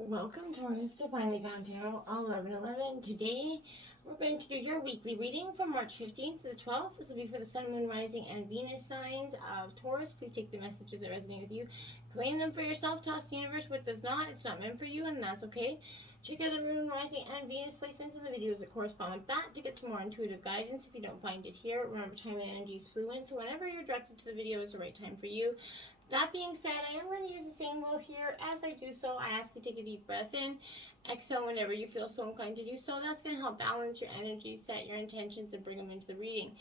Welcome, Taurus, to Finally Found Tarot, 11/11. Today, we're going to do your weekly reading from March 15th to the 12th. This will be for the Sun, Moon, Rising, and Venus signs of Taurus. Please take the messages that resonate with you, claim them for yourself, toss the universe what does not. It's not meant for you, and that's okay. Check out the Moon, Rising, and Venus placements in the videos that correspond with that to get some more intuitive guidance. If you don't find it here, remember time and energy is fluent, so whenever you're directed to the video is the right time for you. That being said, I am going to use the same bowl here. As I do so, I ask you to take a deep breath in. Exhale whenever you feel so inclined to do so. That's going to help balance your energy, set your intentions, and bring them into the reading.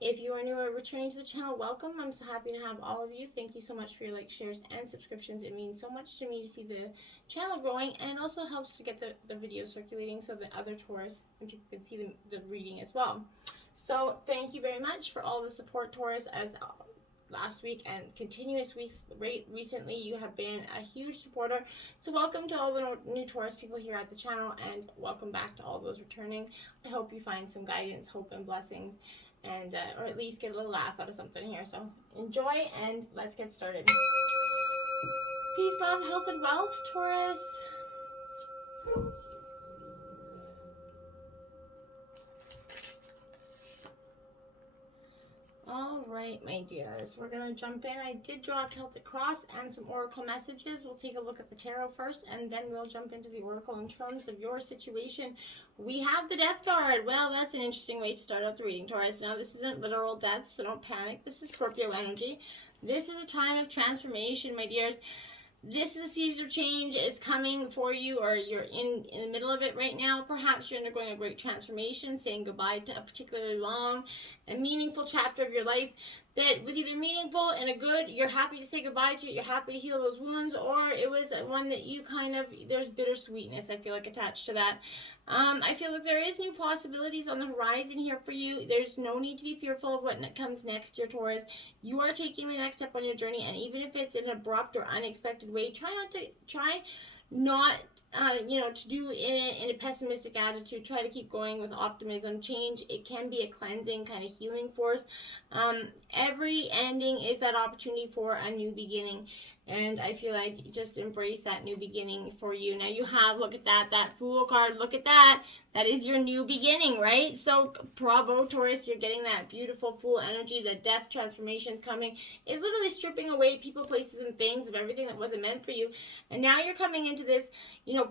If you are new or returning to the channel, welcome. I'm so happy to have all of you. Thank you so much for your likes, shares, and subscriptions. It means so much to me to see the channel growing, and it also helps to get the video circulating so that other Taurus and people can see the reading as well. So thank you very much for all the support, Taurus, as last week and continuous weeks recently. You have been a huge supporter, so welcome to all the new Taurus people here at the channel, and welcome back to all those returning. I hope you find some guidance, hope, and blessings, and or at least get a little laugh out of something here. So enjoy, and let's get started. Peace, love, health, and wealth, Taurus. All right, my dears, we're going to jump in. I did draw a Celtic cross and some oracle messages. We'll take a look at the tarot first, and then we'll jump into the oracle in terms of your situation. We have the Death card. Well, that's an interesting way to start out the reading, Taurus. Now, this isn't literal death, so don't panic. This is Scorpio energy. This is a time of transformation, my dears. This is a season of change. It's coming for you, or you're in the middle of it right now. Perhaps you're undergoing a great transformation, saying goodbye to a particularly long and meaningful chapter of your life that was either meaningful and a good, you're happy to say goodbye to it, you're happy to heal those wounds, or it was one that you kind of, there's bittersweetness, I feel like, attached to that. I feel like there is new possibilities on the horizon here for you. There's no need to be fearful of what comes next, dear Taurus. You are taking the next step on your journey, and even if it's in an abrupt or unexpected way, try not to do in a pessimistic attitude. Try to keep going with optimism. Change, it can be a cleansing kind of healing force. Every ending is that opportunity for a new beginning, and I feel like just embrace that new beginning for you. Now you have, look at that Fool card, look at that. That is your new beginning, right? So bravo, Taurus, you're getting that beautiful Fool energy. The death transformation is coming. It's literally stripping away people, places, and things of everything that wasn't meant for you. And now you're coming into this,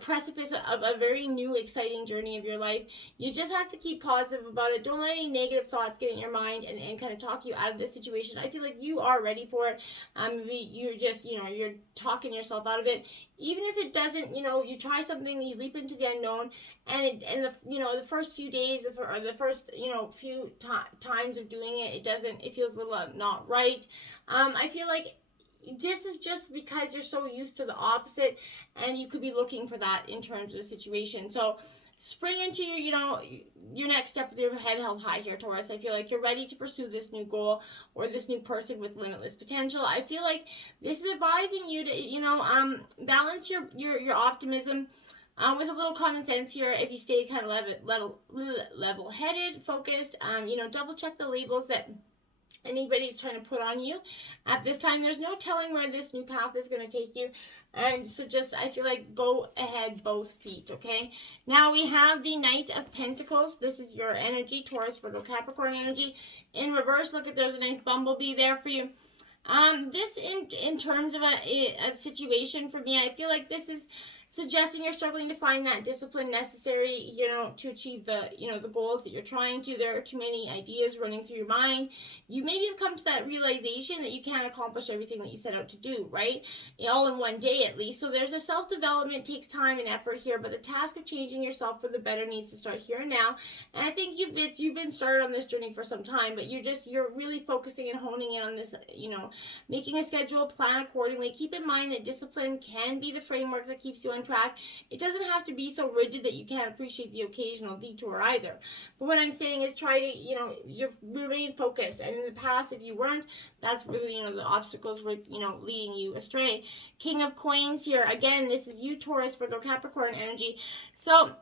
precipice of a very new, exciting journey of your life. You just have to keep positive about it. Don't let any negative thoughts get in your mind and kind of talk you out of this situation. I feel like you are ready for it. You're just, you're talking yourself out of it. Even if it doesn't, you try something, you leap into the unknown, and the first few days or the first, few times of doing it, it feels a little not right. I feel like this is just because you're so used to the opposite, and you could be looking for that in terms of the situation. So spring into your next step with your head held high here, Taurus. I feel like you're ready to pursue this new goal or this new person with limitless potential. I feel like this is advising you to, balance your optimism with a little common sense here. If you stay kind of level-headed, focused, double check the labels that anybody's trying to put on you at this time. There's no telling where this new path is going to take you, and so just, I feel like, go ahead both feet. Okay, now we have the Knight of Pentacles. This is your energy, Taurus, Virgo, Capricorn energy. In reverse, look at, there's a nice bumblebee there for you. This in terms of a situation for me, I feel like this is suggesting you're struggling to find that discipline necessary, to achieve the goals that you're trying to. There are too many ideas running through your mind. You maybe have come to that realization that you can't accomplish everything that you set out to do, right? All in one day, at least. So there's a self-development, takes time and effort here, but the task of changing yourself for the better needs to start here and now. And I think you've been started on this journey for some time, but you're really focusing and honing in on this, making a schedule, plan accordingly. Keep in mind that discipline can be the framework that keeps you on track. It doesn't have to be so rigid that you can't appreciate the occasional detour either. But what I'm saying is try to, you remain focused. And in the past, if you weren't, that's really, the obstacles were, leading you astray. King of Coins here. Again, this is you, Taurus, Virgo, Capricorn energy. So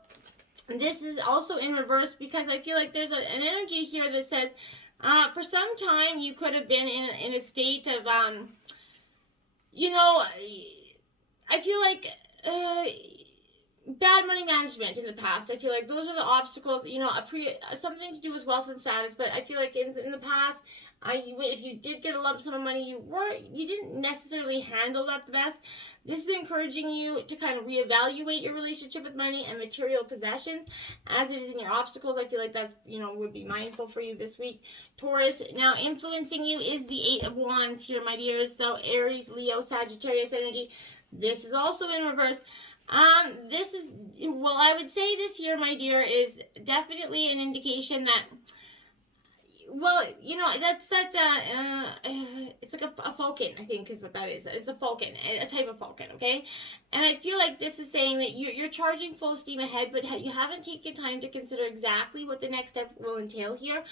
this is also in reverse, because I feel like there's an energy here that says, for some time you could have been in a state of, I feel like bad money management in the past. I feel like those are the obstacles, you know, something to do with wealth and status. But I feel like in the past, if you did get a lump sum of money, you didn't necessarily handle that the best. This is encouraging you to kind of reevaluate your relationship with money and material possessions as it is in your obstacles. I feel like that's, you know, would be mindful for you this week, Taurus. Now, influencing you is the Eight of Wands here, my dears. So Aries, Leo, Sagittarius energy. This is also in reverse. This is, well, I would say this here, my dear, is definitely an indication that, well, you know, it's like a falcon, I think is what that is. It's a falcon, a type of falcon, okay? And I feel like this is saying that you're charging full steam ahead, but you haven't taken time to consider exactly what the next step will entail here.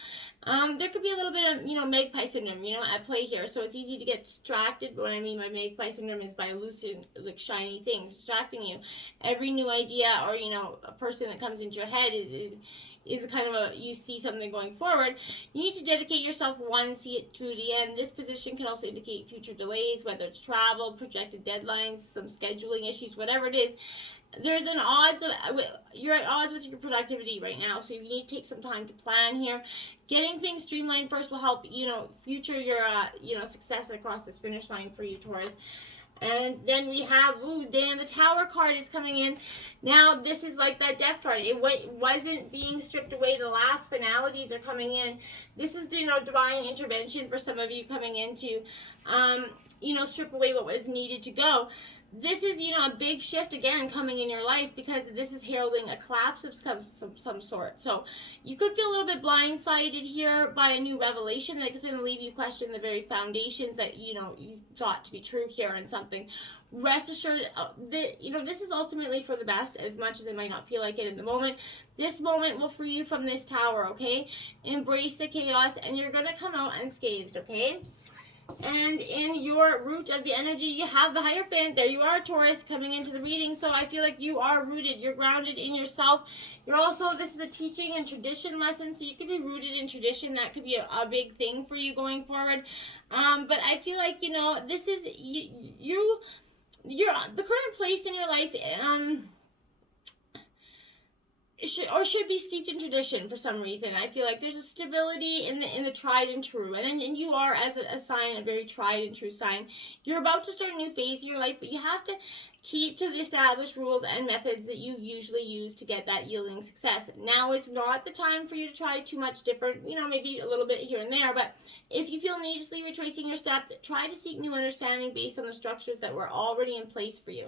There could be a little bit of, you know, magpie syndrome, you know, at play here. So it's easy to get distracted. But what I mean by magpie syndrome is by elusive, like, shiny things distracting you. Every new idea or, you know, a person that comes into your head is kind of you see something going forward. You need to dedicate yourself see it to the end. This position can also indicate future delays, whether it's travel, projected deadlines, some scheduling issues, whatever it is. There's an odds of, you're at odds with your productivity right now, so you need to take some time to plan here. Getting things streamlined first will help, you know, future your, you know, success across this finish line for you, Taurus. And then we have, the Tower card is coming in. Now, this is like that death card. It wasn't being stripped away. The last finalities are coming in. This is, you know, divine intervention for some of you coming in to, you know, strip away what was needed to go. This is, you know, a big shift again coming in your life because this is heralding a collapse of some sort. So you could feel a little bit blindsided here by a new revelation that is going to leave you question the very foundations that, you know, you thought to be true here in something. Rest assured that, you know, this is ultimately for the best, as much as it might not feel like it in the moment. This moment will free you from this tower, okay? Embrace the chaos and you're going to come out unscathed, okay? And in your root of the energy, you have the Hierophant. There you are, Taurus, coming into the reading. So I feel like you are rooted. You're grounded in yourself. You're also, this is a teaching and tradition lesson, so you could be rooted in tradition. That could be a big thing for you going forward. But I feel like, you know, this is, you're the current place in your life, should be steeped in tradition for some reason. I feel like there's a stability in the tried and true, and you are, as a sign, a very tried and true sign. You're about to start a new phase in your life, but you have to keep to the established rules and methods that you usually use to get that yielding success. Now is not the time for you to try too much different, you know, maybe a little bit here and there, but if you feel needlessly retracing your step, try to seek new understanding based on the structures that were already in place for you.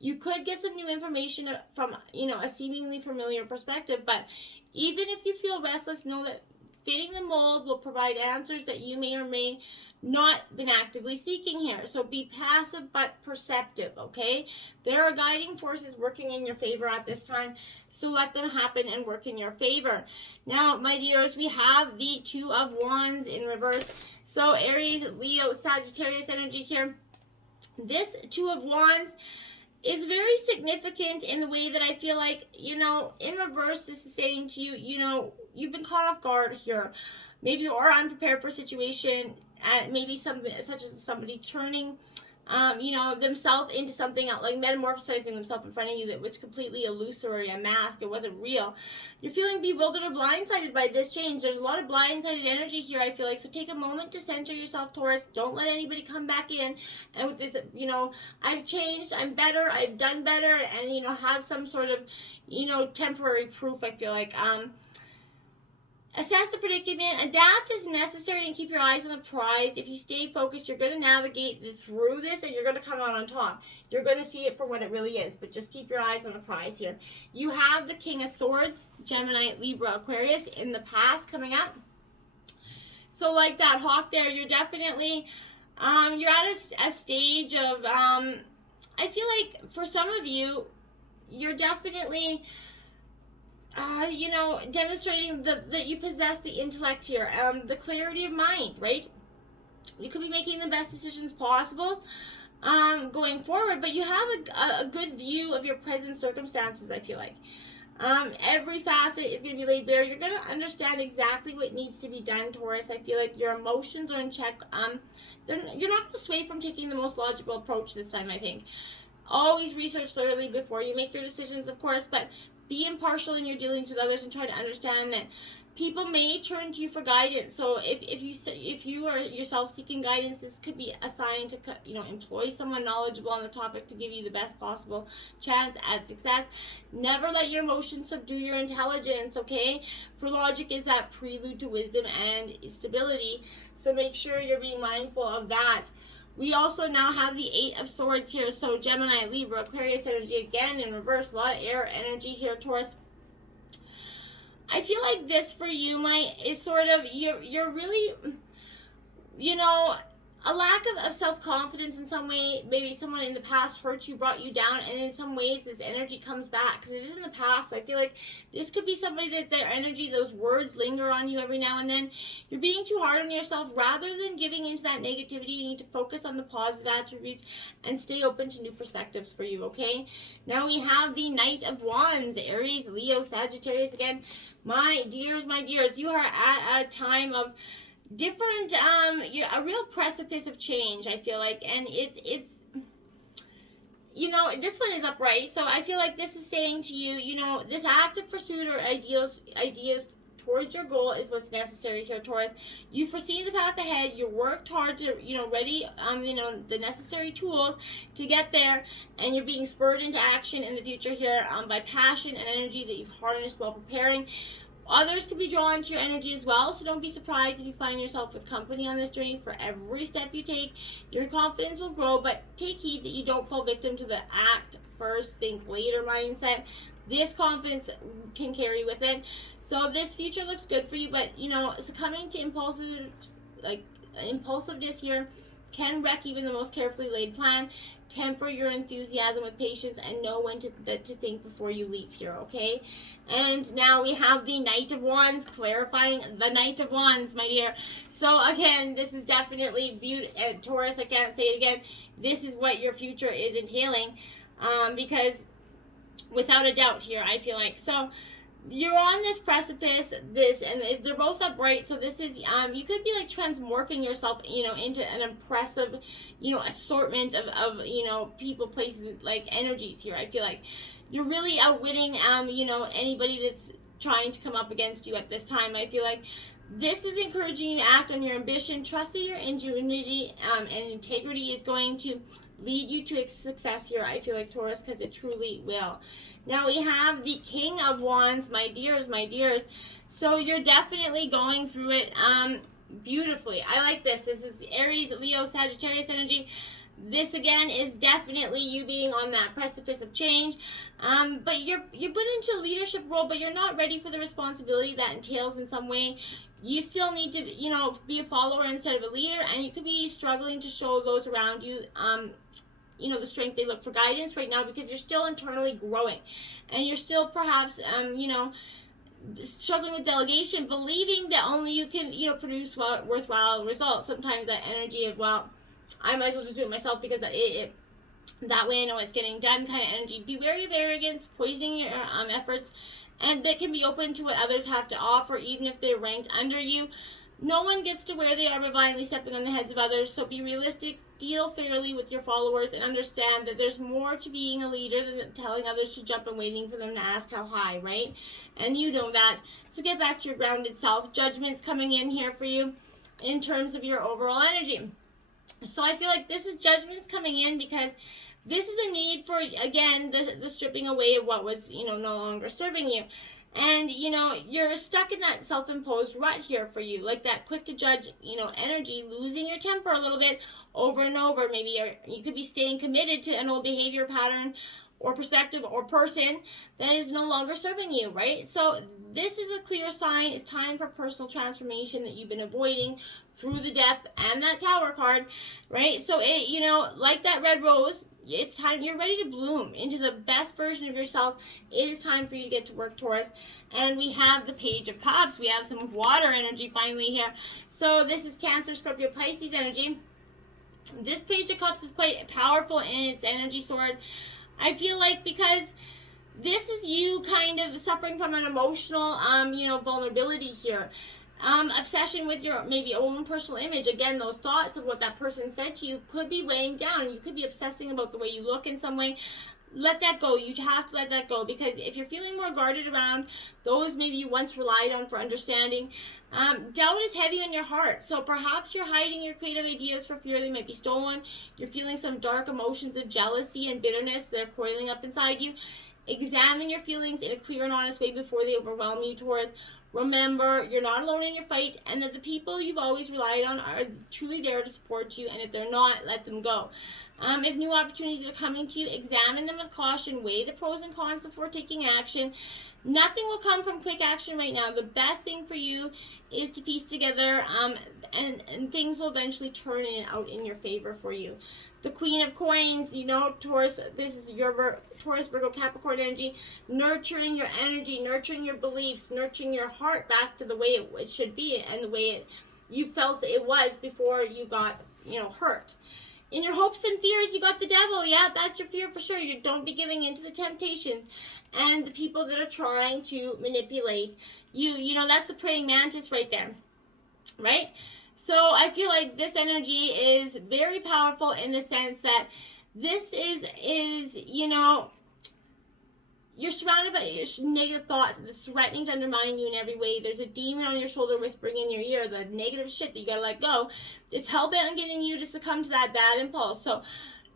You could get some new information from, you know, a seemingly familiar perspective, but even if you feel restless, know that fitting the mold will provide answers that you may or may not been actively seeking here. So be passive but perceptive, okay? There are guiding forces working in your favor at this time, so let them happen and work in your favor. Now, my dears, we have the Two of Wands in reverse. So Aries, Leo, Sagittarius energy here. This Two of Wands is very significant in the way that I feel like, you know, in reverse, this is saying to you, you know, you've been caught off guard here. Maybe you are unprepared for a situation, maybe something such as somebody turning, you know, themselves into something else, like metamorphosizing themselves in front of you that was completely illusory, a mask, it wasn't real. You're feeling bewildered or blindsided by this change. There's a lot of blindsided energy here, I feel like. So take a moment to center yourself, Taurus. Don't let anybody come back in and with this, you know, I've changed, I'm better, I've done better, and, you know, have some sort of, you know, temporary proof, I feel like. Assess the predicament, adapt as necessary, and keep your eyes on the prize. If you stay focused, you're going to navigate through this, and you're going to come out on top. You're going to see it for what it really is, but just keep your eyes on the prize here. You have the King of Swords, Gemini, Libra, Aquarius, in the past coming up. So like that hawk there, you're definitely, you're at a stage of, I feel like for some of you, you're definitely, you know, demonstrating that you possess the intellect here, the clarity of mind, right? You could be making the best decisions possible going forward, but you have a good view of your present circumstances, I feel like. Every facet is going to be laid bare. You're going to understand exactly what needs to be done, Taurus. I feel like your emotions are in check. You're not going to sway from taking the most logical approach this time, I think. Always research thoroughly before you make your decisions, of course, but be impartial in your dealings with others and try to understand that people may turn to you for guidance. So if you are yourself seeking guidance, this could be a sign to employ someone knowledgeable on the topic to give you the best possible chance at success. Never let your emotions subdue your intelligence, okay? For logic is that prelude to wisdom and stability. So make sure you're being mindful of that. We also now have the Eight of Swords here. So Gemini, Libra, Aquarius energy again in reverse. A lot of air energy here, Taurus. I feel like this for you is sort of, you're really, a lack of self-confidence in some way. Maybe someone in the past hurt you, brought you down, and in some ways this energy comes back because it is in the past. So I feel like this could be somebody that their energy, those words linger on you every now and then. You're being too hard on yourself. Rather than giving into that negativity, you need to focus on the positive attributes and stay open to new perspectives for you, okay? Now we have the Knight of Wands, Aries, Leo, Sagittarius again. My dears, you are at a time of different, a real precipice of change, I feel like, and it's this one is upright, so I feel like this is saying to you, this active pursuit or ideas towards your goal is what's necessary here, Taurus. You've foreseen the path ahead, you worked hard to, ready, the necessary tools to get there, and you're being spurred into action in the future here by passion and energy that you've harnessed while preparing. Others could be drawn to your energy as well, so don't be surprised if you find yourself with company on this journey. For every step you take, your confidence will grow, but take heed that you don't fall victim to the act first, think later mindset. This confidence can carry with it. So this future looks good for you, but, succumbing to impulsiveness here can wreck even the most carefully laid plan. Temper your enthusiasm with patience and know when to think before you leap here, okay? And now we have the Knight of Wands, clarifying the Knight of Wands, my dear. So again, this is definitely Taurus, I can't say it again. This is what your future is entailing, because without a doubt here, I feel like. So you're on this precipice, and they're both upright, so this is, you could be like transmorphing yourself, into an impressive, assortment of people, places, like energies here. I feel like you're really outwitting, anybody that's trying to come up against you at this time. I feel like this is encouraging you to act on your ambition. Trust that your ingenuity and integrity is going to lead you to success here, I feel like, Taurus, because it truly will. Now we have the King of Wands, my dears. So you're definitely going through it beautifully. I like this. This is Aries, Leo, Sagittarius energy. This again is definitely you being on that precipice of change. But you're put into a leadership role, but you're not ready for the responsibility that entails in some way. You still need to, be a follower instead of a leader, and you could be struggling to show those around you, the strength they look for guidance right now, because you're still internally growing, and you're still perhaps, struggling with delegation, believing that only you can, produce worthwhile results. Sometimes that energy of, well, I might as well just do it myself because that way I know it's getting done kind of energy. Be wary of arrogance, poisoning your efforts, and that can be open to what others have to offer, even if they're ranked under you. No one gets to where they are by blindly stepping on the heads of others, so be realistic, deal fairly with your followers, and understand that there's more to being a leader than telling others to jump and waiting for them to ask how high, right? And you know that. So get back to your grounded self. Judgment's coming in here for you in terms of your overall energy. So I feel like this is judgments coming in because this is a need for, again, the stripping away of what was, no longer serving you. And, you're stuck in that self-imposed rut here for you, like that quick to judge, energy, losing your temper a little bit over and over. Maybe you could be staying committed to an old behavior pattern or perspective or person that is no longer serving you, right? So this is a clear sign. It's time for personal transformation that you've been avoiding through the Death and that Tower card, right? So it, like that red rose, it's time. You're ready to bloom into the best version of yourself. It is time for you to get to work, Taurus. And we have the Page of Cups. We have some water energy finally here. So this is Cancer, Scorpio, Pisces energy. This Page of Cups is quite powerful in its energy sword. I feel like because this is you kind of suffering from an emotional, vulnerability here. obsession with your maybe own personal image. Again, those thoughts of what that person said to you could be weighing down. You could be obsessing about the way you look in some way. Let that go. You have to let that go, because if you're feeling more guarded around those maybe you once relied on for understanding, doubt is heavy on your heart. So perhaps you're hiding your creative ideas for fear they might be stolen. You're feeling some dark emotions of jealousy and bitterness that are coiling up inside you. Examine your feelings in a clear and honest way before they overwhelm you, Taurus. Remember, you're not alone in your fight, and that the people you've always relied on are truly there to support you, and if they're not, let them go. If new opportunities are coming to you, examine them with caution, weigh the pros and cons before taking action. Nothing will come from quick action right now. The best thing for you is to piece together, and things will eventually turn out in your favor for you. The Queen of Coins, you know, Taurus, this is your Taurus, Virgo, Capricorn energy, nurturing your energy, nurturing your beliefs, nurturing your heart back to the way it should be and the way you felt it was before you got, hurt. In your hopes and fears, you got the devil. Yeah, that's your fear for sure. You don't be giving into the temptations and the people that are trying to manipulate you. That's the praying mantis right there, right? So I feel like this energy is very powerful in the sense that this is you're surrounded by negative thoughts that's threatening to undermine you in every way. There's a demon on your shoulder whispering in your ear, the negative shit that you gotta let go. It's hell-bent on getting you to succumb to that bad impulse. So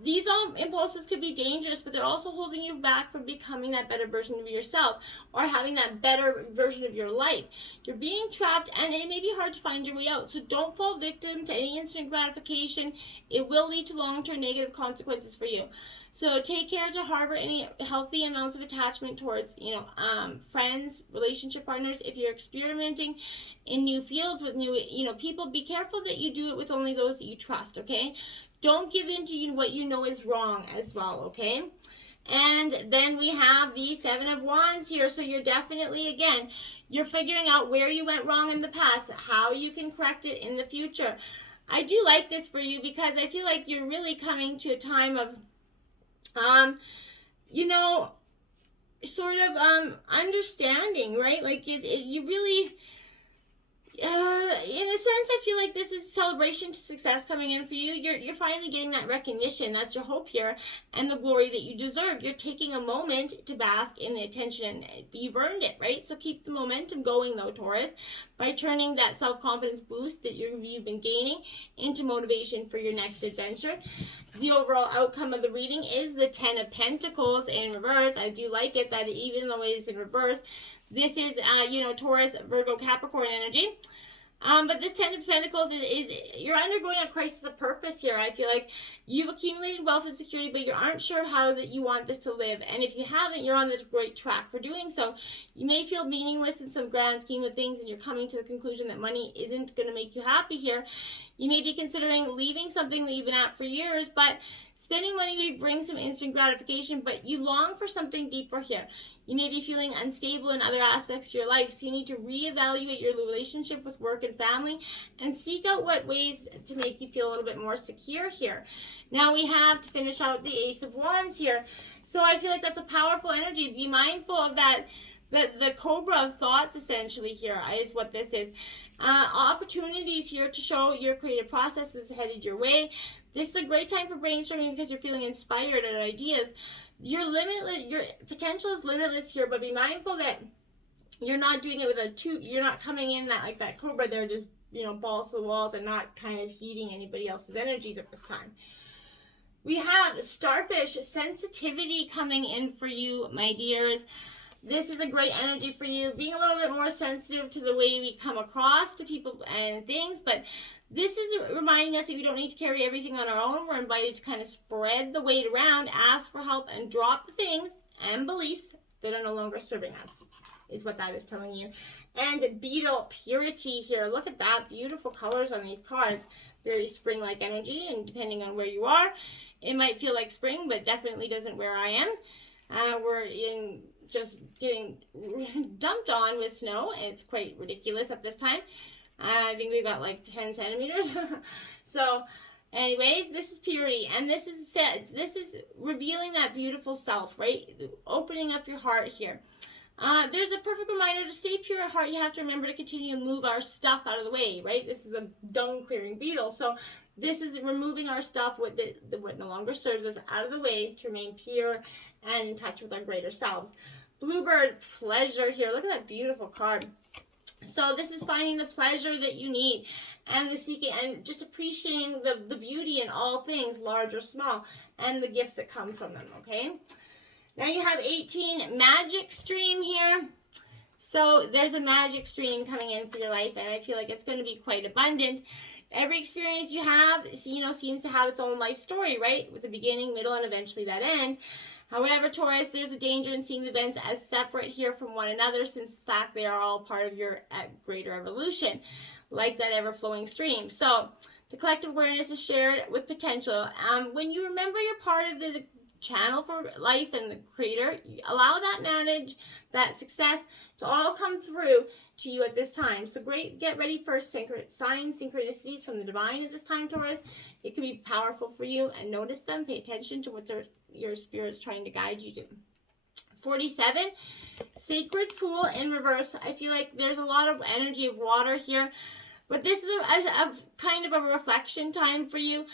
these impulses could be dangerous, but they're also holding you back from becoming that better version of yourself or having that better version of your life. You're being trapped, and it may be hard to find your way out. So don't fall victim to any instant gratification. It will lead to long-term negative consequences for you. So take care to harbor any healthy amounts of attachment towards, friends, relationship partners. If you're experimenting in new fields with new, people, be careful that you do it with only those that you trust, okay? Don't give in to what you know is wrong as well, okay? And then we have the Seven of Wands here. So you're definitely, again, you're figuring out where you went wrong in the past, how you can correct it in the future. I do like this for you because I feel like you're really coming to a time of understanding, right? Like you really, in a sense, I feel like this is a celebration to success coming in for you. You're finally getting that recognition. That's your hope here, and the glory that you deserve. You're taking a moment to bask in the attention. You've earned it, right? So keep the momentum going, though, Taurus, by turning that self-confidence boost that you've been gaining into motivation for your next adventure. The overall outcome of the reading is the Ten of Pentacles in reverse. I do like it that even though it is in reverse, this is, Taurus, Virgo, Capricorn energy. But this Ten of Pentacles is you're undergoing a crisis of purpose here. I feel like you've accumulated wealth and security, but you aren't sure how that you want this to live. And if you haven't, you're on this great track for doing so. You may feel meaningless in some grand scheme of things, and you're coming to the conclusion that money isn't going to make you happy here. You may be considering leaving something that you've been at for years, but spending money may bring some instant gratification, but you long for something deeper here. You may be feeling unstable in other aspects of your life, so you need to reevaluate your relationship with work and family and seek out what ways to make you feel a little bit more secure here. Now we have to finish out the Ace of Wands here. So I feel like that's a powerful energy. Be mindful of that. The Cobra of Thoughts essentially here is what this is. Opportunities here to show your creative process is headed your way. This is a great time for brainstorming because you're feeling inspired at ideas. Your potential is limitless here, but be mindful that you're not doing it with you're not coming in like that Cobra there, just, balls to the walls and not kind of heeding anybody else's energies at this time. We have Starfish, sensitivity coming in for you, my dears. This is a great energy for you, being a little bit more sensitive to the way we come across to people and things, but this is reminding us that we don't need to carry everything on our own. We're invited to kind of spread the weight around, ask for help, and drop the things and beliefs that are no longer serving us, is what that is telling you. And Beetle, purity here. Look at that, beautiful colors on these cards. Very spring-like energy, and depending on where you are, it might feel like spring, but definitely doesn't where I am. We're in just getting dumped on with snow. It's quite ridiculous at this time. I think we got like 10 centimeters. So anyways, this is purity, and this is revealing that beautiful self, right? Opening up your heart here. There's a perfect reminder to stay pure at heart. You have to remember to continue to move our stuff out of the way, right? This is a dung clearing beetle. So this is removing our stuff, what no longer serves us, out of the way to remain pure and in touch with our greater selves. Bluebird, pleasure here. Look at that beautiful card. So this is finding the pleasure that you need and the seeking and just appreciating the beauty in all things, large or small, and the gifts that come from them, okay? Now you have 18, magic stream here. So there's a magic stream coming in for your life, and I feel like it's going to be quite abundant. Every experience you have, seems to have its own life story, right? With a beginning, middle, and eventually that end. However, Taurus, there's a danger in seeing the events as separate here from one another, since in fact they are all part of your greater evolution, like that ever-flowing stream. So the collective awareness is shared with potential. When you remember you're part of the channel for life and the creator, allow that success to all come through to you at this time. So get ready for signs, synchronicities from the divine at this time, Taurus. It can be powerful for you, and notice them. Pay attention to what your spirit's trying to guide you to. 47, sacred pool in reverse. I feel like there's a lot of energy of water here, but this is a kind of a reflection time for you.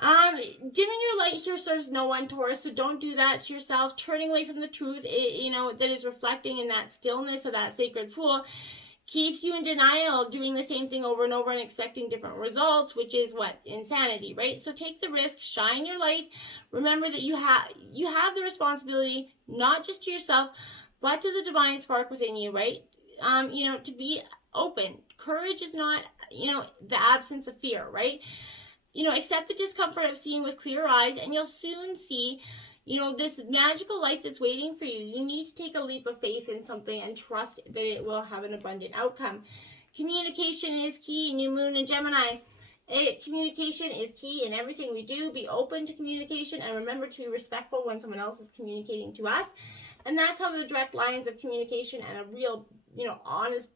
Dimming your light here serves no one, Taurus, so don't do that to yourself. Turning away from the truth, that is reflecting in that stillness of that sacred pool, keeps you in denial, doing the same thing over and over and expecting different results, which is what? Insanity, right? So take the risk, shine your light. Remember that you have the responsibility, not just to yourself, but to the divine spark within you, right? To be open. Courage is not, the absence of fear, right? Accept the discomfort of seeing with clear eyes, and you'll soon see, this magical life that's waiting for you. You need to take a leap of faith in something and trust that it will have an abundant outcome. Communication is key, new moon in Gemini. Communication is key in everything we do. Be open to communication and remember to be respectful when someone else is communicating to us. And that's how the direct lines of communication and a real, honest